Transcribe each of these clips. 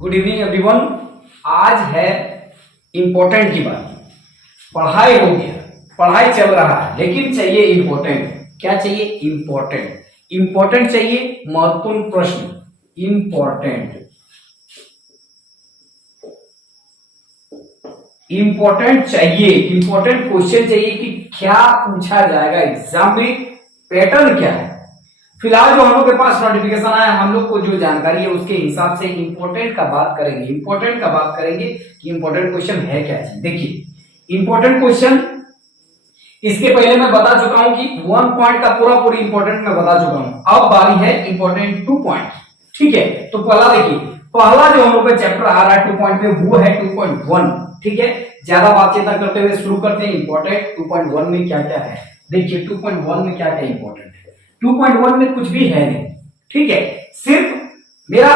Good evening everyone. आज है important की बात। पढ़ाई हो गया, पढ़ाई चल रहा है, लेकिन चाहिए इंपॉर्टेंट। क्या चाहिए? इंपॉर्टेंट। इंपॉर्टेंट चाहिए, महत्वपूर्ण प्रश्न। इंपॉर्टेंट इंपॉर्टेंट चाहिए, इंपॉर्टेंट क्वेश्चन चाहिए कि क्या पूछा जाएगा एग्जाम में, पैटर्न क्या है। फिलहाल जो हम लोग के पास नोटिफिकेशन आया, हम लोग को जो जानकारी है उसके हिसाब से इंपॉर्टेंट का बात करेंगे। इंपॉर्टेंट का बात करेंगे कि इंपॉर्टेंट क्वेश्चन है क्या चीज। देखिए इंपॉर्टेंट क्वेश्चन, इसके पहले मैं बता चुका हूं कि 1 पॉइंट का पूरा इंपॉर्टेंट मैं बता चुका हूं। अब बारी है इंपॉर्टेंट 2 पॉइंट। ठीक है, तो पहला देखिए, पहला जो हम लोग का चैप्टर आ रहा है 2 पॉइंट में, वो है 2.1। ठीक है, ज्यादा बातचीत ना करते हुए शुरू करते हैं। इंपॉर्टेंट 2.1 में क्या क्या है देखिए। 2.1 में क्या क्या इंपॉर्टेंट है। 2.1 में कुछ भी है नहीं। ठीक है, सिर्फ मेरा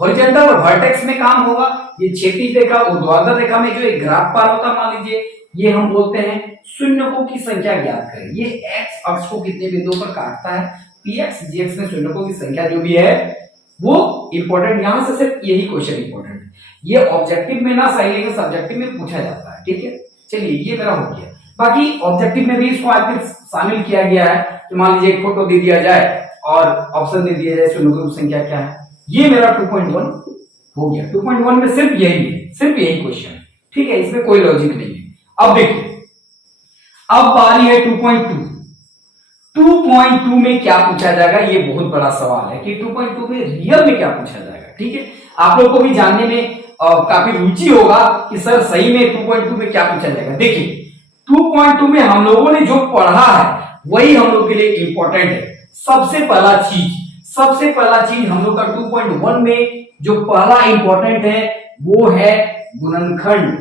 हॉरिजॉन्टल और वर्टेक्स में काम होगा। ये क्षैतिज रेखा, ऊर्ध्वाधर रेखा में जो एक ग्राफ पार होता है, मान लीजिए ये हम बोलते हैं शून्यकों की संख्या ज्ञात करें। ये एक्स अक्ष को कितने बिंदुओं पर काटता है, पीएक्स जीएक्स में शून्यकों की संख्या जो भी है वो इंपॉर्टेंट। यहां से सिर्फ यही क्वेश्चन इंपॉर्टेंट है। ये ऑब्जेक्टिव में ना सही, लेकिन सब्जेक्टिव में पूछा जाता है। ठीक है, चलिए ये मेरा हो गया। बाकी ऑब्जेक्टिव में भी इसको आज फिर शामिल किया गया है कि मान लीजिए एक फोटो दे दिया जाए और ऑप्शन दे दिया जाए शून्यकों की संख्या क्या है। ये मेरा 2.1 हो गया। 2.1 में सिर्फ यही है, सिर्फ यही क्वेश्चन है। ठीक है, इसमें कोई लॉजिक नहीं है। अब देखिए, अब बारी है 2.2। 2.2 में क्या पूछा जाएगा, ये बहुत बड़ा सवाल है कि 2.2 में रियल में क्या पूछा जाएगा। ठीक है, आप लोग को भी जानने में काफी रुचि होगा कि सर सही में 2.2 में क्या पूछा जाएगा। देखिए 2.2 में हम लोगों ने जो पढ़ा है वही हम लोग के लिए इंपॉर्टेंट है। सबसे पहला चीज हम लोग का 2.1 में जो पहला इंपॉर्टेंट है वो है गुणनखंड।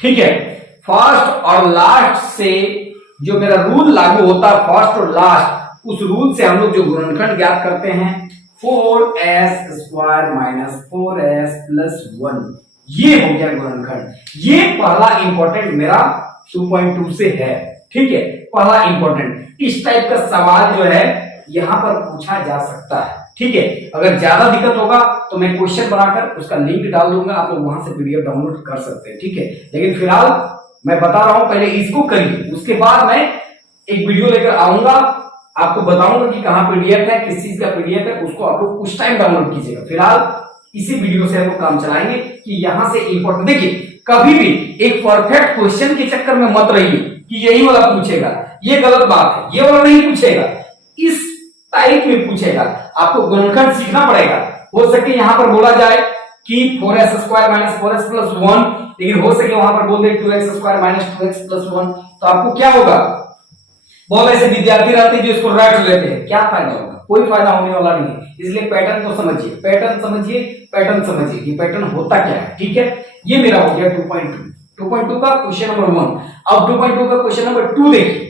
ठीक है, फर्स्ट और लास्ट से जो मेरा रूल लागू होता है, फर्स्ट और लास्ट, उस रूल से हम लोग जो गुणनखंड ज्ञात करते हैं 4s² - 4s + 1, ये हो गया गुणनखंड। ये पहला इंपॉर्टेंट मेरा 2.2 से है। ठीक है, पहला इंपॉर्टेंट। इस टाइप का सवाल जो है यहां पर पूछा जा सकता है। ठीक है, अगर ज्यादा दिक्कत होगा तो मैं क्वेश्चन बनाकर उसका लिंक डाल दूंगा, आप लोग वहां से पीडीएफ डाउनलोड कर सकते हैं। ठीक है, लेकिन फिलहाल मैं बता रहा हूं, पहले इसको करिए, उसके बाद मैं एक वीडियो लेकर आऊंगा, आपको बताऊंगा कि कहां पीडीएफ है, किस चीज का पीडीएफ है, उसको आप लोग उस टाइम डाउनलोड कीजिएगा। फिलहाल इसी वीडियो से हम लोग काम चलाएंगे कि यहां से इंपॉर्टेंट। देखिए कभी भी एक परफेक्ट क्वेश्चन के चक्कर में मत रहिए कि यही वाला पूछेगा, ये गलत बात है, ये वाला नहीं पूछेगा, इस टाइप में पूछेगा। आपको गुणनखंड सीखना पड़ेगा। हो सके यहां पर बोला जाए कि 4s² - 4s + 1, लेकिन हो सके वहां पर बोल दे 2x² - 2x + 1, तो आपको क्या होगा? बहुत ऐसे विद्यार्थी रहते हैं जो इसको रट लेते हैं, क्या फायदा होगा? कोई फायदा होने वाला नहीं है। इसलिए पैटर्न को समझिए, पैटर्न समझिए कि पैटर्न होता क्या है। ठीक है, ये मेरा हो गया 2.2 का क्वेश्चन नंबर 1। अब 2.2 का क्वेश्चन नंबर 2 देखिए।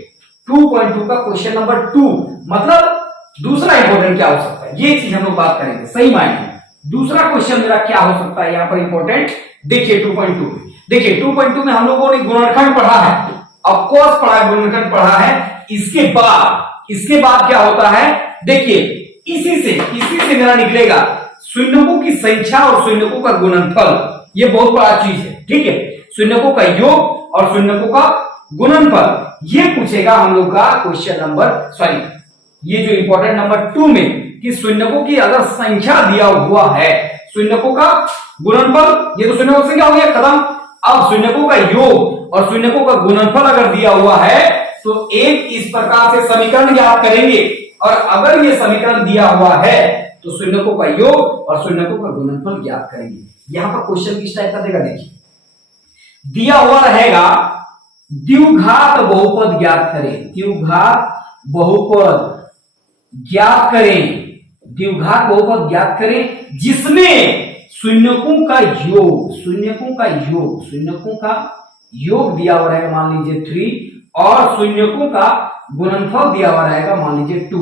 2.2 का क्वेश्चन नंबर 2 मतलब दूसरा इंपॉर्टेंट क्या हो सकता है, ये चीज हम लोग बात करेंगे सही मायने में। दूसरा क्वेश्चन मेरा क्या हो सकता है यहाँ पर इंपॉर्टेंट। देखिए 2.2 में, देखिए 2.2 में हम लोगों ने गुणनखंड पढ़ा है, ऑफकोर्स पढ़ा है, गुणनखंड पढ़ा है। इसके बाद क्या होता है, देखिए इसी से मेरा निकलेगा शून्यकों की संख्या और शून्यकों का गुणनफल। ये बहुत बड़ा चीज है। ठीक है, शून्यकों का योग और शून्यकों का गुणनफल, ये पूछेगा हम लोग का क्वेश्चन नंबर, ये जो इंपॉर्टेंट नंबर 2 में कि शून्यकों की अगर संख्या दिया हुआ है, शून्यकों का गुणनफल, ये तो शून्यकों की संख्या हो गया खत्म। अब शून्यकों का योग और शून्यकों का गुणनफल अगर दिया हुआ है तो एक इस प्रकार से समीकरण ज्ञात करेंगे, और अगर ये समीकरण दिया हुआ है तो शून्यकों का योग और शून्यकों का गुणनफल ज्ञात करेंगे। यहां पर क्वेश्चन किस टाइप का देगा, देखिए दिया हुआ रहेगा द्विघात बहुपद ज्ञात करें, द्विघात बहुपद ज्ञात करें जिसमें शून्यकों का योग दिया हुआ रहेगा मान लीजिए 3, और शून्यकों का गुणनफल दिया हुआ रहेगा मान लीजिए 2।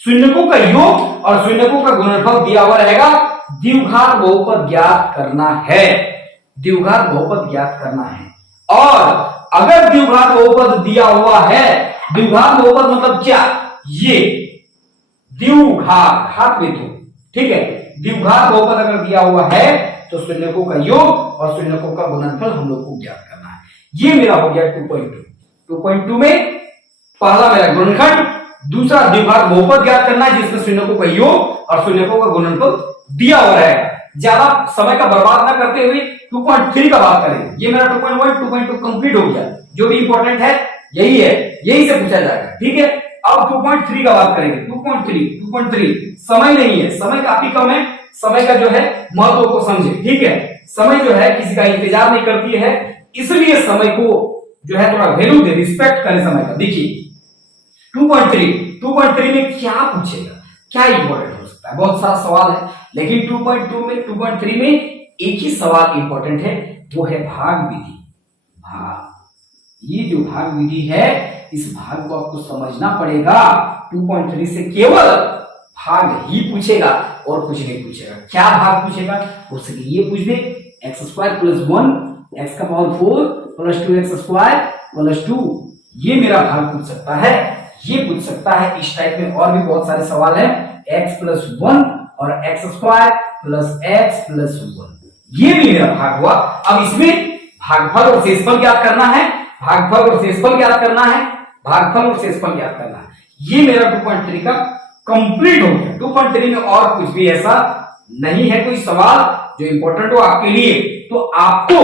शून्यकों का योग और शून्यकों का गुणनफल दिया हुआ रहेगा, द्विघात बहुपद ज्ञात करना है, और अगर द्विघात बहुपद दिया हुआ है, द्विघात बहुपद मतलब क्या, ये द्विघात, घात में दो, ठीक है। द्विघात बहुपद अगर दिया हुआ है तो शून्यकों का योग और शून्यकों का गुणनफल हम लोग को ज्ञात करना है। ये मेरा हो गया 2.2। 2.2 में पहला मेरा गुणनखंड, दूसरा द्विघात बहुपद ज्ञात करना है जिसमें शून्यकों का योग और शून्यकों का गुणनफल दिया हुआ है। ज्यादा समय का बर्बाद ना करते हुए 2.3 का बात करें। ये मेरा 2.1 2.2 कंप्लीट हो गया। जो भी इंपॉर्टेंट है यही है, यही से पूछा जाएगा, ठीक है। अब 2.3 का बात करेंगे। 2.3 समय नहीं है, समय काफी कम है। समय का जो है महत्व को समझे, ठीक है। समय जो है किसी का इंतजार नहीं करती है, इसलिए समय को जो है थोड़ा वैल्यू दे, रिस्पेक्ट करें समय का। देखिए 2.3 में क्या पूछेगा, क्या इंपॉर्टेंट हो सकता है, बहुत सारा सवाल है, लेकिन 2.3 में एक ही सवाल इंपॉर्टेंट है, वो है भाग विधि। भाग, ये जो भाग विधि है, इस भाग को आपको समझना पड़ेगा। 2.3 से केवल भाग ही पूछेगा और कुछ नहीं पूछेगा। क्या भाग पूछेगा, हो सके ये पूछ दे, x² + 1 x⁴ + 2x² + 2, ये मेरा भाग पूछ सकता है, ये पूछ सकता है। इस टाइप में और भी बहुत सारे सवाल हैं, x + 1 और x² + x + 1, ये भी मेरा भाग हुआ। अब इसमें भागफल और शेषफल ज्ञात करना है, भागफल और शेषफल ज्ञात करना है, भागफल और शेषफल ज्ञात करना है। ये मेरा 2.3 का कंप्लीट हो गया। 2.3 में और कुछ भी ऐसा नहीं है कोई सवाल जो इंपॉर्टेंट हो आपके लिए। तो आपको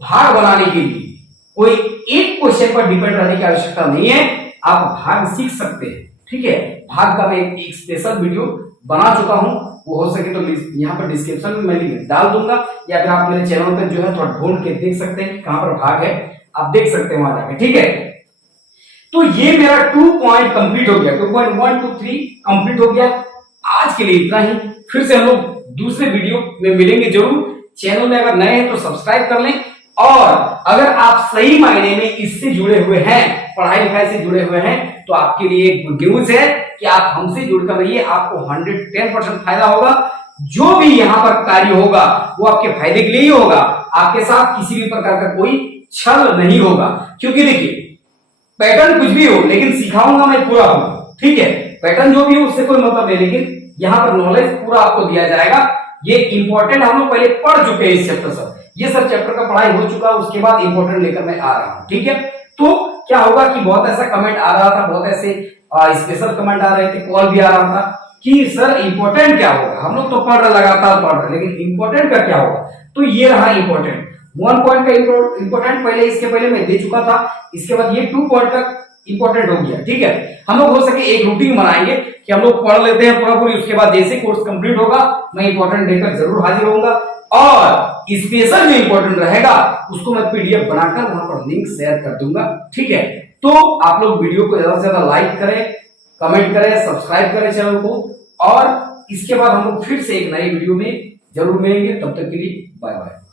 भाग बनाने के लिए कोई एक क्वेश्चन पर डिपेंड रहने की आवश्यकता नहीं है, आप भाग सीख सकते हैं, ठीक है। भाग का मैं एक स्पेशल वीडियो बना चुका हूं, वो हो सके तो यहाँ पर डिस्क्रिप्शन में मैं लिंक डाल दूंगा, या फिर आप मेरे चैनल पर जो है थोड़ा ढूंढ के देख सकते हैं कहां पर भाग है, आप देख सकते हैं वहां जाके, ठीक है। तो ये मेरा 2 पॉइंट कंप्लीट हो गया, 2.1 to 3 कंप्लीट हो गया। आज के लिए इतना ही, फिर से हम लोग दूसरे वीडियो में मिलेंगे जरूर। चैनल में अगर नए हैं तो सब्सक्राइब कर लें, और अगर आप सही मायने में इससे जुड़े हुए हैं, पढ़ाई लिखाई से जुड़े हुए हैं, तो आपके लिए एक गुड न्यूज है कि आप हमसे जुड़कर रहिए, आपको 110% फायदा होगा। जो भी यहाँ पर कार्य होगा वो आपके फायदे के लिए ही होगा, आपके साथ किसी भी प्रकार का कोई छल नहीं होगा। क्योंकि देखिए पैटर्न कुछ भी हो, लेकिन सिखाऊंगा मैं पूरा होगा, ठीक है। पैटर्न जो भी हो उससे कोई मतलब नहीं, लेकिन यहाँ पर नॉलेज पूरा आपको दिया जाएगा। ये इंपॉर्टेंट हम लोग पहले पढ़ चुके हैं इस चैप्टर से, ये सब चैप्टर का पढ़ाई हो चुका है, उसके बाद इंपॉर्टेंट लेकर मैं आ रहा हूँ, ठीक है। तो क्या होगा कि बहुत ऐसा कमेंट आ रहा था, बहुत ऐसे स्पेशल कमेंट आ रहे थे, कॉल भी आ रहा था कि सर इंपॉर्टेंट क्या होगा। हम लोग तो पढ़ रहे, लगातार पढ़ रहे, लेकिन इंपॉर्टेंट का क्या होगा। तो ये रहा इंपॉर्टेंट 1 पॉइंट का इंपॉर्टेंट, पहले इसके पहले मैं दे चुका था। इसके बाद ये 2 पॉइंट का इंपॉर्टेंट हो गया, ठीक है। हम लोग हो सके एक रूटीन बनाएंगे कि हम लोग पढ़ लेते हैं पूरा पूरी, उसके बाद जैसे कोर्स कंप्लीट होगा मैं इंपॉर्टेंट देकर जरूर हाजिर होऊंगा, और स्पेशल जो इंपॉर्टेंट रहेगा उसको मैं पीडीएफ बनाकर वहां पर लिंक शेयर कर दूंगा, ठीक है। तो आप लोग वीडियो को ज्यादा से ज्यादा लाइक करें, कमेंट करें, सब्सक्राइब करें चैनल को, और इसके बाद हम लोग फिर से एक नई वीडियो में जरूर मिलेंगे। तब तक के लिए बाय बाय।